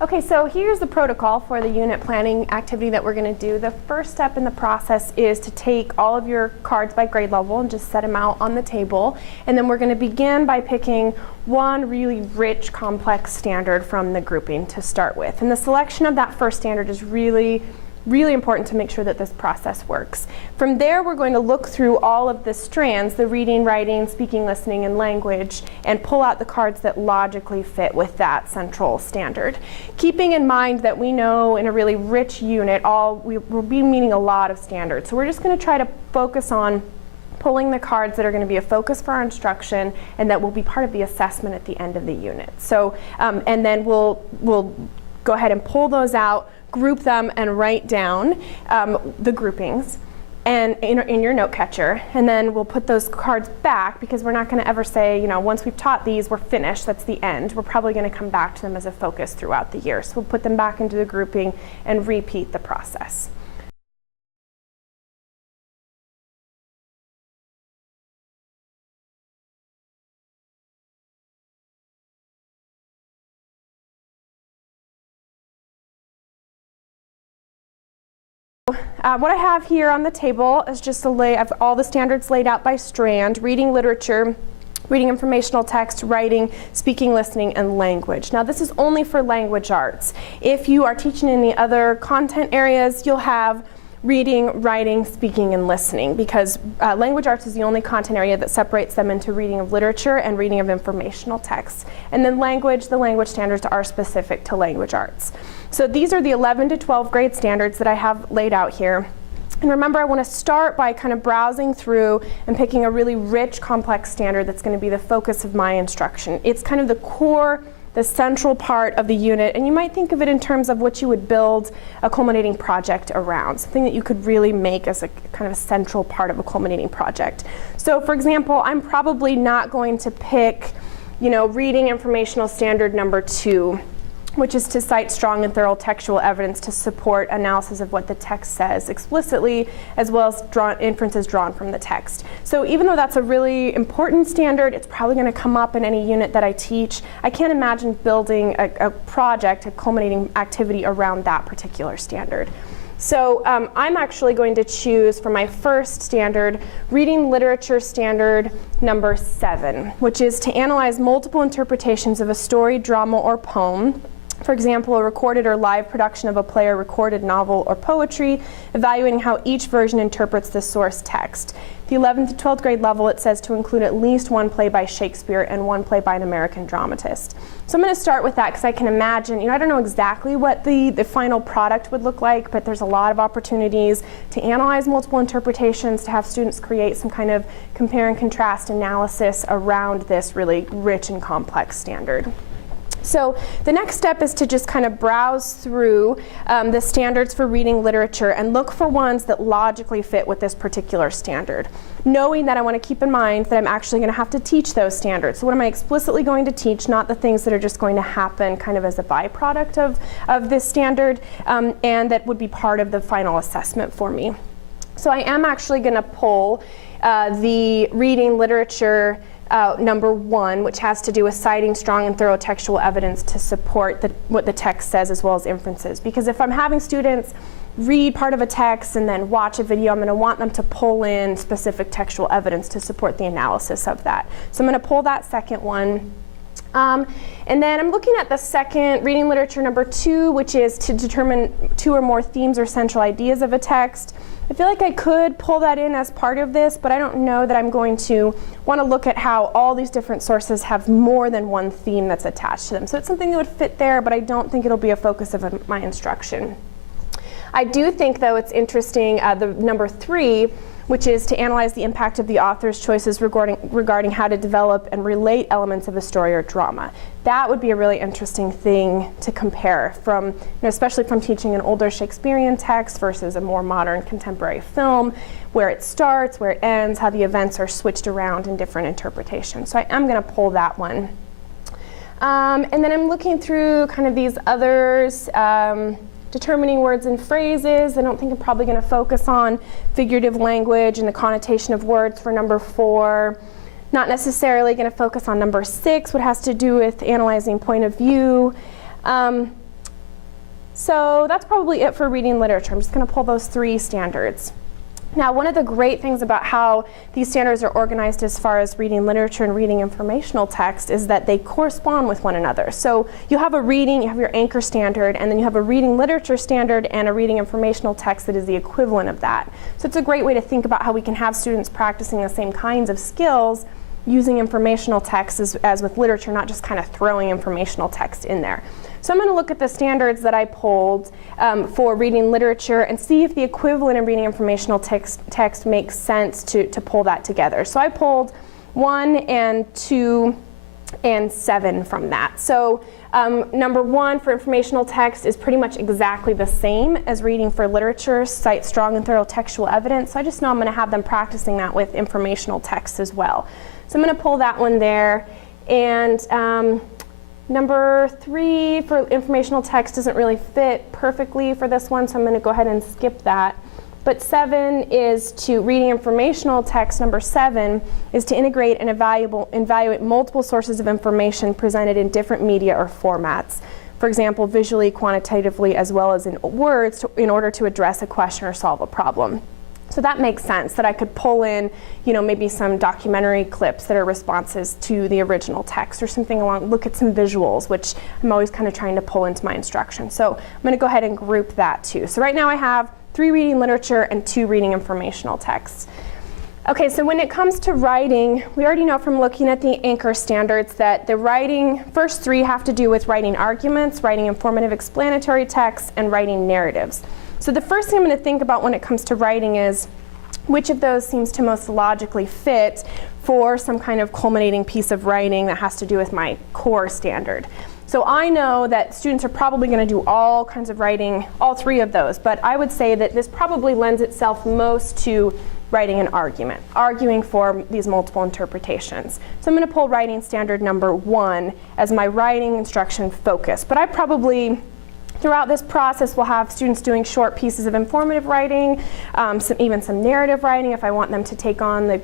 Okay, so here's the protocol for the unit planning activity that we're going to do. The first step in the process is to take all of your cards by grade level and just set them out on the table. And then we're going to begin by picking one really rich, complex standard from the grouping to start with. And the selection of that first standard is really important to make sure that this process works. From there, we're going to look through all of the strands, the reading, writing, speaking, listening, and language, and pull out the cards that logically fit with that central standard. Keeping in mind that we know in a really rich unit, we'll be meeting a lot of standards. So we're just going to try to focus on pulling the cards that are going to be a focus for our instruction and that will be part of the assessment at the end of the unit. So, and then we'll go ahead and pull those out, group them, and write down the groupings and in your note catcher. And then we'll put those cards back, because we're not going to ever say, once we've taught these, we're finished, that's the end. We're probably going to come back to them as a focus throughout the year. So we'll put them back into the grouping and repeat the process. What I have here on the table is just I have all the standards laid out by strand: reading, literature, reading informational text, writing, speaking, listening, and language. Now this is only for language arts. If you are teaching in the other content areas, you'll have reading, writing, speaking, and listening, because language arts is the only content area that separates them into reading of literature and reading of informational text. And then the language standards are specific to language arts. So these are the 11 to 12 grade standards that I have laid out here. And remember, I want to start by kind of browsing through and picking a really rich, complex standard that's going to be the focus of my instruction. It's kind of the core, the central part of the unit, and you might think of it in terms of what you would build a culminating project around, something that you could really make as a kind of a central part of a culminating project. So for example, I'm probably not going to pick, reading informational standard number 2, which is to cite strong and thorough textual evidence to support analysis of what the text says explicitly, as well as inferences drawn from the text. So even though that's a really important standard, it's probably going to come up in any unit that I teach. I can't imagine building a project, a culminating activity around that particular standard. So I'm actually going to choose for my first standard, reading literature standard number 7, which is to analyze multiple interpretations of a story, drama, or poem. For example, a recorded or live production of a play or recorded novel or poetry, evaluating how each version interprets the source text. The 11th to 12th grade level, it says to include at least one play by Shakespeare and one play by an American dramatist. So I'm going to start with that, because I can imagine, I don't know exactly what the final product would look like, but there's a lot of opportunities to analyze multiple interpretations, to have students create some kind of compare and contrast analysis around this really rich and complex standard. So the next step is to just kind of browse through the standards for reading literature and look for ones that logically fit with this particular standard, knowing that I want to keep in mind that I'm actually going to have to teach those standards. So what am I explicitly going to teach, not the things that are just going to happen kind of as a byproduct of this standard, and that would be part of the final assessment for me. So I am actually going to pull the reading literature number 1, which has to do with citing strong and thorough textual evidence to support what the text says, as well as inferences. Because if I'm having students read part of a text and then watch a video, I'm going to want them to pull in specific textual evidence to support the analysis of that. So I'm going to pull that second one. And then I'm looking at the second, reading literature number 2, which is to determine 2 or more themes or central ideas of a text. I feel like I could pull that in as part of this, but I don't know that I'm going to want to look at how all these different sources have more than one theme that's attached to them. So it's something that would fit there, but I don't think it'll be a focus of my instruction. I do think, though, it's interesting, the number 3, which is to analyze the impact of the author's choices regarding how to develop and relate elements of a story or drama. That would be a really interesting thing to compare from, especially from teaching an older Shakespearean text versus a more modern contemporary film, where it starts, where it ends, how the events are switched around in different interpretations. So I am going to pull that one. And then I'm looking through kind of these others. Determining words and phrases. I don't think I'm probably going to focus on figurative language and the connotation of words for number 4. Not necessarily going to focus on number 6, what has to do with analyzing point of view. So that's probably it for reading literature. I'm just going to pull those 3 standards. Now, one of the great things about how these standards are organized as far as reading literature and reading informational text is that they correspond with one another. So you have a reading, you have your anchor standard, and then you have a reading literature standard and a reading informational text that is the equivalent of that. So it's a great way to think about how we can have students practicing the same kinds of skills using informational text as with literature, not just kind of throwing informational text in there. So I'm going to look at the standards that I pulled for reading literature and see if the equivalent in reading informational text makes sense to pull that together. So I pulled 1 and 2 and 7 from that. So number 1 for informational text is pretty much exactly the same as reading for literature, cite strong and thorough textual evidence. So I just know I'm going to have them practicing that with informational text as well. So I'm going to pull that one there. And number 3 for informational text doesn't really fit perfectly for this one, so I'm going to go ahead and skip that. But 7 is to reading informational text. Number 7 is to integrate and evaluate multiple sources of information presented in different media or formats. For example, visually, quantitatively, as well as in words in order to address a question or solve a problem. So that makes sense that I could pull in, maybe some documentary clips that are responses to the original text or something along, look at some visuals, which I'm always kind of trying to pull into my instruction. So I'm going to go ahead and group that too. So right now I have 3 reading literature and 2 reading informational texts. Okay, so when it comes to writing, we already know from looking at the anchor standards that the first 3 have to do with writing arguments, writing informative explanatory texts, and writing narratives. So the first thing I'm going to think about when it comes to writing is which of those seems to most logically fit for some kind of culminating piece of writing that has to do with my core standard. So I know that students are probably going to do all kinds of writing, all 3 of those, but I would say that this probably lends itself most to writing an argument, arguing for these multiple interpretations. So I'm going to pull writing standard number 1 as my writing instruction focus, but I probably throughout this process, we'll have students doing short pieces of informative writing, even some narrative writing if I want them to take on the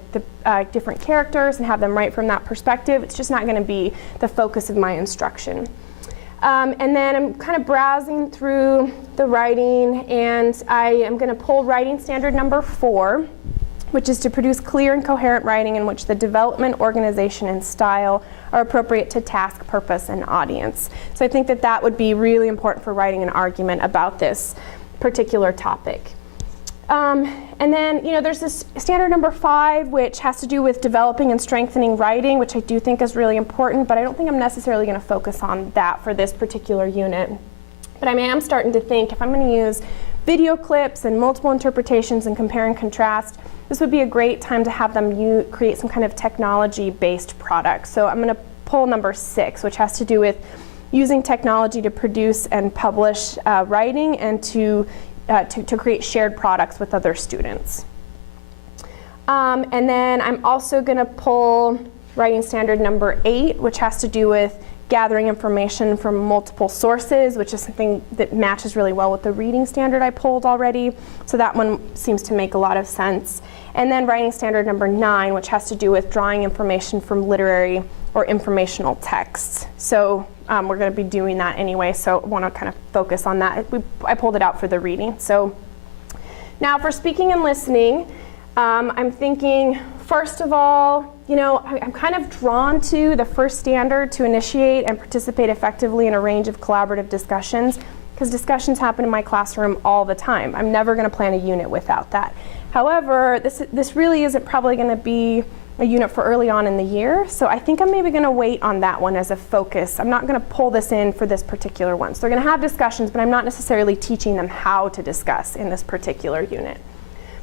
different characters and have them write from that perspective. It's just not going to be the focus of my instruction. And then I'm kind of browsing through the writing, and I am going to pull writing standard number 4, which is to produce clear and coherent writing in which the development, organization, and style are appropriate to task, purpose, and audience. So I think that that would be really important for writing an argument about this particular topic. And then, there's this standard number 5, which has to do with developing and strengthening writing, which I do think is really important, but I don't think I'm necessarily going to focus on that for this particular unit. But I am starting to think if I'm going to use video clips and multiple interpretations and compare and contrast, this would be a great time to have them create some kind of technology-based product. So I'm going to pull number 6, which has to do with using technology to produce and publish writing and to create shared products with other students. And then I'm also going to pull writing standard number 8, which has to do with gathering information from multiple sources, which is something that matches really well with the reading standard I pulled already. So that one seems to make a lot of sense. And then writing standard number 9, which has to do with drawing information from literary or informational texts. So we're going to be doing that anyway, so I want to kind of focus on that. I pulled it out for the reading. So now for speaking and listening, I'm thinking, first of all, I'm kind of drawn to the first standard to initiate and participate effectively in a range of collaborative discussions, because discussions happen in my classroom all the time. I'm never going to plan a unit without that. However, this really isn't probably going to be a unit for early on in the year, so I think I'm maybe going to wait on that one as a focus. I'm not going to pull this in for this particular one. So they're going to have discussions, but I'm not necessarily teaching them how to discuss in this particular unit.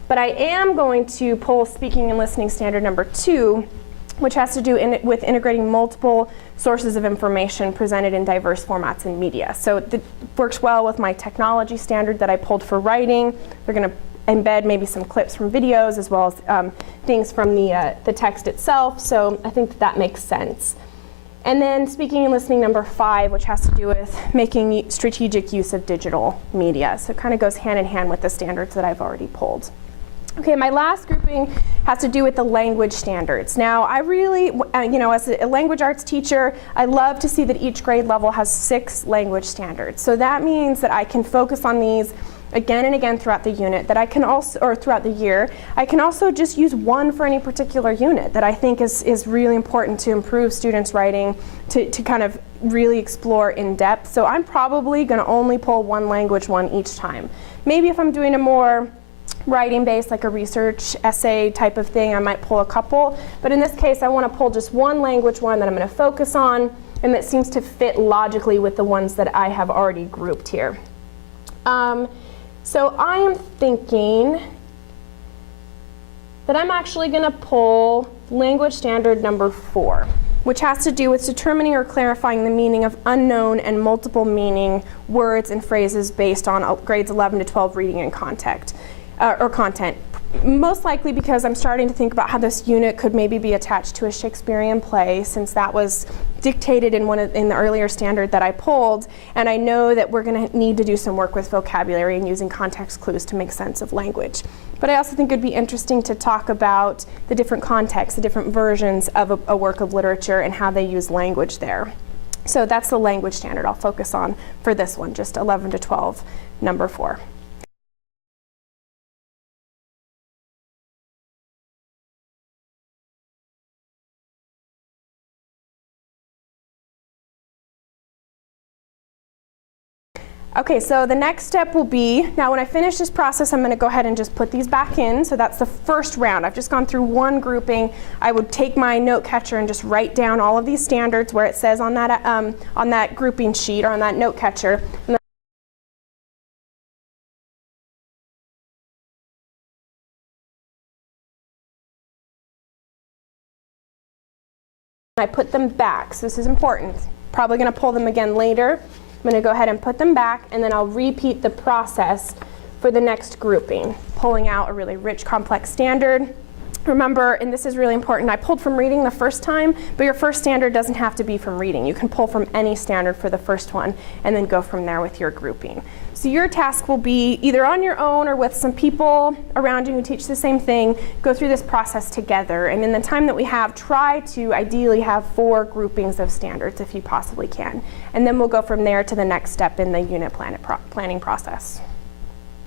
But I am going to pull speaking and listening standard number 2, which has to do with integrating multiple sources of information presented in diverse formats and media. So it works well with my technology standard that I pulled for writing. They're going to embed maybe some clips from videos as well as things from the text itself. So I think that makes sense. And then speaking and listening number 5, which has to do with making strategic use of digital media. So it kind of goes hand in hand with the standards that I've already pulled. Okay, my last grouping has to do with the language standards. Now, I really, as a language arts teacher, I love to see that each grade level has 6 language standards. So that means that I can focus on these again and again throughout the unit, that I can also, or throughout the year. I can also just use one for any particular unit that I think is really important to improve students' writing, to kind of really explore in depth. So I'm probably going to only pull one language one each time. Maybe if I'm doing a more writing based, like a research essay type of thing, I might pull a couple. But in this case, I want to pull just one language one that I'm going to focus on, and that seems to fit logically with the ones that I have already grouped here. So I am thinking that I'm actually going to pull language standard number 4, which has to do with determining or clarifying the meaning of unknown and multiple meaning words and phrases based on grades 11 to 12 reading and content. Most likely because I'm starting to think about how this unit could maybe be attached to a Shakespearean play, since that was dictated in the earlier standard that I pulled, and I know that we're going to need to do some work with vocabulary and using context clues to make sense of language. But I also think it would be interesting to talk about the different contexts, the different versions of a work of literature and how they use language there. So that's the language standard I'll focus on for this one, just 11 to 12, number 4. Okay, so the next step will be, now when I finish this process, I'm going to go ahead and just put these back in. So that's the first round. I've just gone through one grouping. I would take my note catcher and just write down all of these standards where it says on that grouping sheet or on that note catcher. And I put them back. So this is important. Probably going to pull them again later. I'm going to go ahead and put them back, and then I'll repeat the process for the next grouping, pulling out a really rich, complex standard. Remember, and this is really important, I pulled from reading the first time, but your first standard doesn't have to be from reading. You can pull from any standard for the first one and then go from there with your grouping. So your task will be either on your own or with some people around you who teach the same thing, go through this process together. And in the time that we have, try to ideally have 4 groupings of standards if you possibly can. And then we'll go from there to the next step in the unit planning process.